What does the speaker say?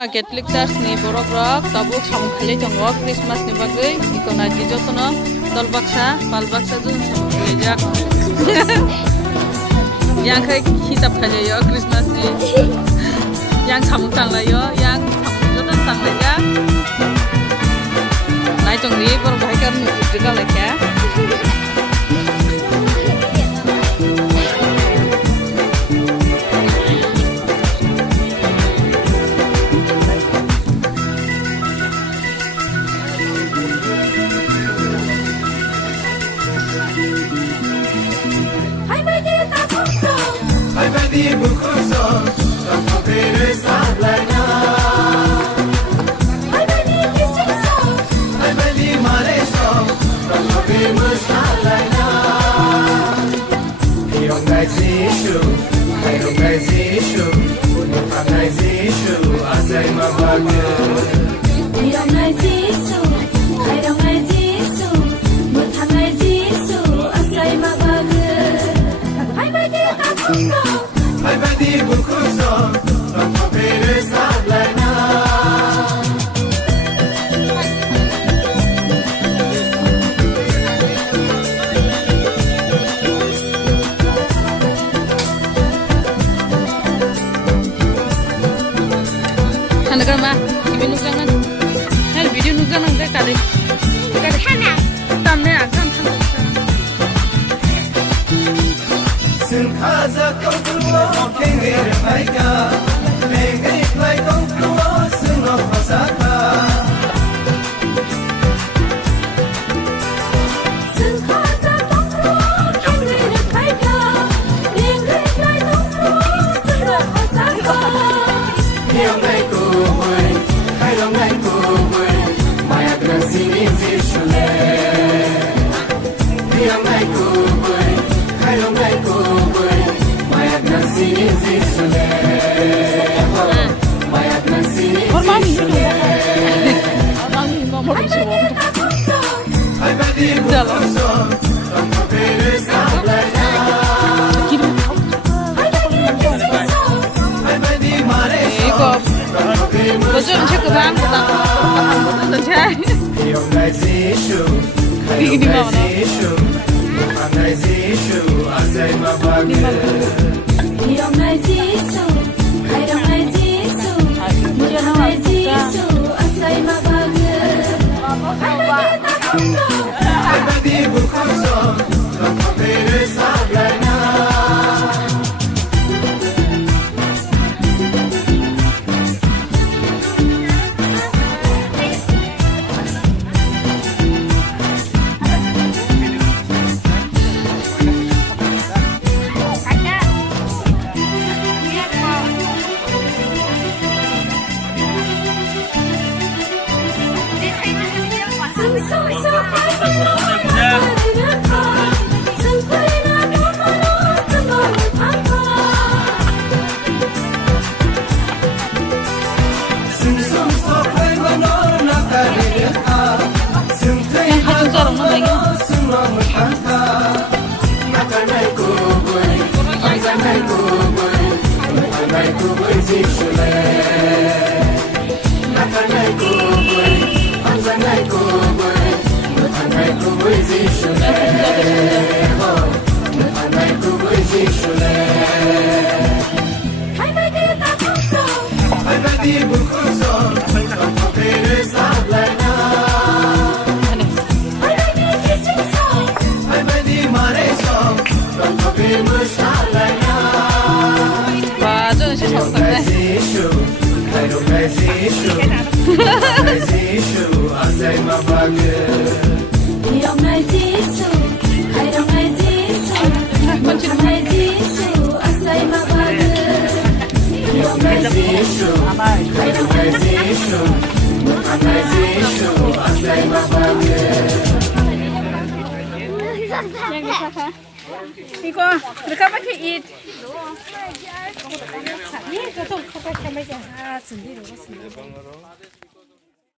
Catholic Church ni borok rok tabuk samkhali tongo Christmas ni bagui ikona jijotono dolbaksa palbaksa jun samkhalijak yang khai hitap khajayo Christmas ni yang samung tanglayo yang samung jotan tanglaya nai tongri borok bahai kan juga lekya di buku so, tak terus sablana. Di kisah so, di mare so, tak terus sablana. Yang gajisu, yang gajisu, bukan gajisu, asal mabaga. yang ngajisu, yang ngajisu, bukan ngajisu, asal mabaga. Hai bagi tak so. Di buku so, tak terus sablana. Tanda ma, ini nukjangan, hal video nukjangan deh kali, Hana. tamne akan tanda. Sengkaza kau keluar kengir mereka, kengir mereka keluar semua pasaka. Sengkaza kau keluar kengir mereka, kengir mereka keluar semua pasaka. Yang naik kubur, yang naik kubur, maya bersini zisule. Yang naik kubur, yang naik kubur, maya bersini zisule. Maya bersini zisule. Orang nomor Hai semua. bagi tak so. Hai badi bukuso, tak terus sablana. Hai bagi kisah so. Hai badi mare so, Iko, tak terus betul macam keram, betul saja. Yang gajisu, yang gajisu, bukan gajisu, asal mabaga. Yang ngajisu, yang ngajisu, bukan ngajisu, asal mabaga. Hai bagi tak so. Hai badi bukuso, tak terus sablana. Sungsung sopai manor nakalilika, sungtay manor semua mutangka. Nakanay kubur, pagsanay kubur, nakanay kubur zisule. Nakanay kubur, pagsanay kubur, nakanay kubur zisule. Nakanay kubur zisule. Hai bagi tak so. Hai badi bukuso, tak terus sablana. Hai bagi kisah so. Hai badi mare so, tak terus sablana. Wajan sih Yang sama gajisu, yang gajisu, bukan gajisu, asal mabaga. Yang ngajisu, yang ngajisu, bukan ngajisu, asal mabaga. Yang gajisu, yang gajisu, bukan gajisu, asal mabaga. Iko, mereka pakai it. 이 저도 커버 캐매지 아 준비를 했습니다.